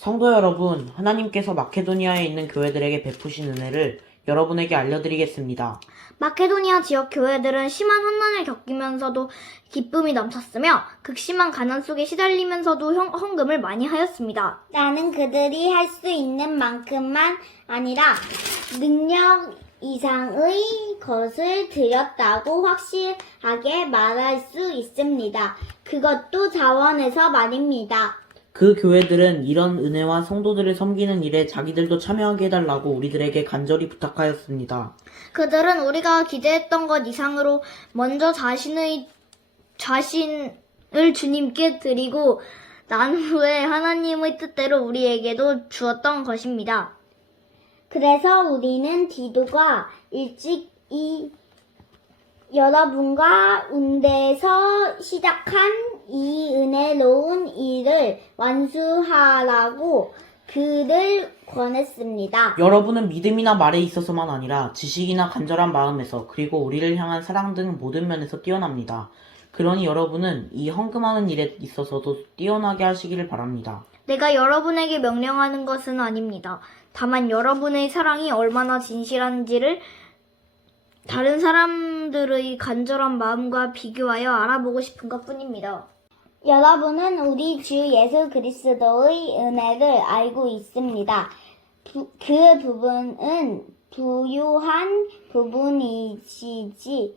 성도 여러분, 하나님께서 마케도니아에 있는 교회들에게 베푸신 은혜를 여러분에게 알려드리겠습니다. 마케도니아 지역 교회들은 심한 환난을 겪으면서도 기쁨이 넘쳤으며 극심한 가난 속에 시달리면서도 형- 헌금을 많이 하였습니다. 나는 그들이 할 수 있는 만큼만 아니라 능력 이상의 것을 드렸다고 확실하게 말할 수 있습니다. 그것도 자원에서 말입니다. 그 교회들은 이런 은혜와 성도들을 섬기는 일에 자기들도 참여하게 해달라고 우리들에게 간절히 부탁하였습니다. 그들은 우리가 기대했던 것 이상으로 먼저 자신의 자신을 주님께 드리고 난 후에 하나님의 뜻대로 우리에게도 주었던 것입니다. 그래서 우리는 디도가 일찍 이 여러분과 운대에서 시작한 이 은혜로운 일을 완수하라고 그를 권했습니다. 여러분은 믿음이나 말에 있어서만 아니라 지식이나 간절한 마음에서 그리고 우리를 향한 사랑 등 모든 면에서 뛰어납니다. 그러니 여러분은 이 헌금하는 일에 있어서도 뛰어나게 하시기를 바랍니다. 내가 여러분에게 명령하는 것은 아닙니다. 다만 여러분의 사랑이 얼마나 진실한지를 다른 사람들의 간절한 마음과 비교하여 알아보고 싶은 것 뿐입니다. 여러분은 우리 주 예수 그리스도의 은혜를 알고 있습니다. 부- 그 부분은 부유한 부분이시지만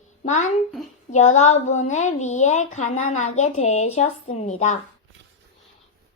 여러분을 위해 가난하게 되셨습니다.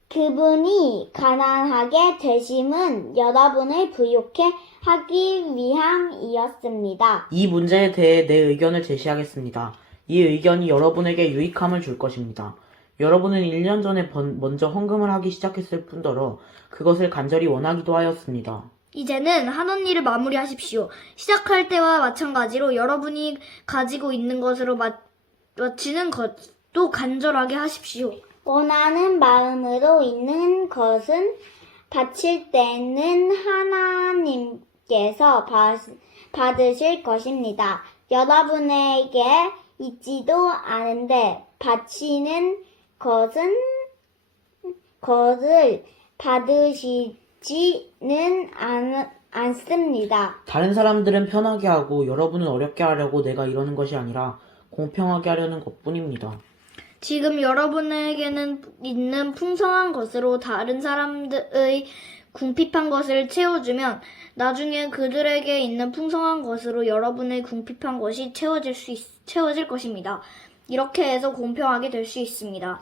그분이 가난하게 되심은 여러분을 부유케 하기 위함이었습니다. 이 문제에 대해 내 의견을 제시하겠습니다. 이 의견이 여러분에게 유익함을 줄 것입니다. 여러분은 1년 전에 번- 먼저 헌금을 하기 시작했을 뿐더러 그것을 간절히 원하기도 하였습니다. 이제는 하던 일을 마무리하십시오. 시작할 때와 마찬가지로 여러분이 가지고 있는 것으로 마, 마치는 것도 간절하게 하십시오. 원하는 마음으로 있는 것은 바칠 때는 하나님께서 받, 받으실 것입니다. 여러분에게 있지도 않은데 바치는 것은 것을 받으시지는 않, 않습니다. 다른 사람들은 편하게 하고 여러분은 어렵게 하려고 내가 이러는 것이 아니라 공평하게 하려는 것 뿐입니다. 지금 여러분에게는 있는 풍성한 것으로 다른 사람들의 궁핍한 것을 채워주면 나중에 그들에게 있는 풍성한 것으로 여러분의 궁핍한 것이 채워질 수 있- 채워질 것입니다. 이렇게 해서 공평하게 될 수 있습니다.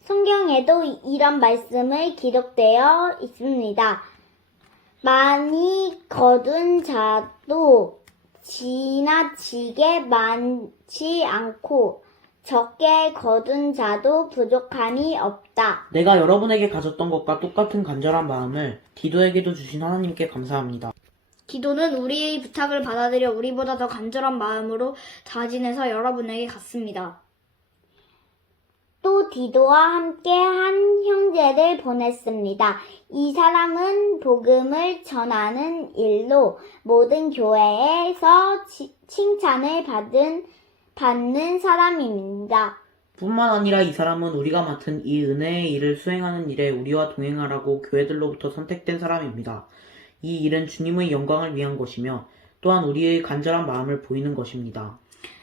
성경에도 이- 이런 말씀을 기록되어 있습니다. 많이 거둔 자도 지나치게 많지 않고 적게 거둔 자도 부족함이 없다. 내가 여러분에게 가졌던 것과 똑같은 간절한 마음을 디도에게도 주신 하나님께 감사합니다. 기도는 우리의 부탁을 받아들여 우리보다 더 간절한 마음으로 자진해서 여러분에게 갔습니다. 또 디도와 함께 한 형제를 보냈습니다. 이 사람은 복음을 전하는 일로 모든 교회에서 치- 칭찬을 받은, 받는 사람입니다. 뿐만 아니라 이 사람은 우리가 맡은 이 은혜의 일을 수행하는 일에 우리와 동행하라고 교회들로부터 선택된 사람입니다. 이 일은 주님의 영광을 위한 것이며 또한 우리의 간절한 마음을 보이는 것입니다.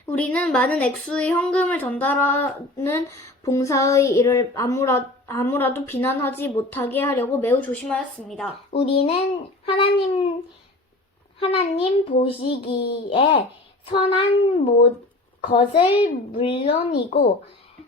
우리는 많은 액수의 현금을 전달하는 봉사의 일을 아무라, 아무라도 비난하지 못하게 하려고 매우 조심하였습니다. 우리는 하나님, 하나님 보시기에 선한 모, 것을 물론이고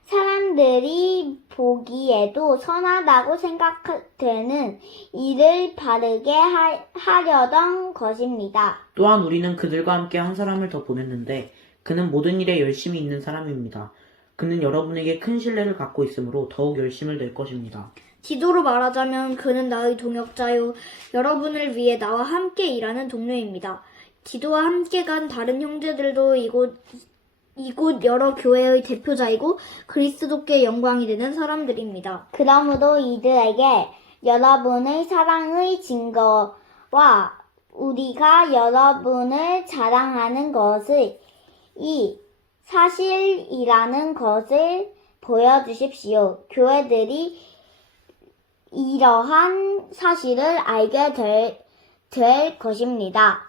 사람들이 보기에도 선하다고 생각되는 일을 바르게 하, 하려던 것입니다. 또한 우리는 그들과 함께 한 사람을 더 보냈는데 그는 모든 일에 열심히 있는 사람입니다. 그는 여러분에게 큰 신뢰를 갖고 있으므로 더욱 열심을 낼 것입니다. 기도로 말하자면 그는 나의 동역자요. 여러분을 위해 나와 함께 일하는 동료입니다. 기도와 함께 간 다른 형제들도 이곳, 이곳 여러 교회의 대표자이고 그리스도께 영광이 되는 사람들입니다. 그러므로 이들에게 여러분의 사랑의 증거와 우리가 여러분을 자랑하는 것을 이 사실이라는 것을 보여주십시오. 교회들이 이러한 사실을 알게 될, 될 것입니다.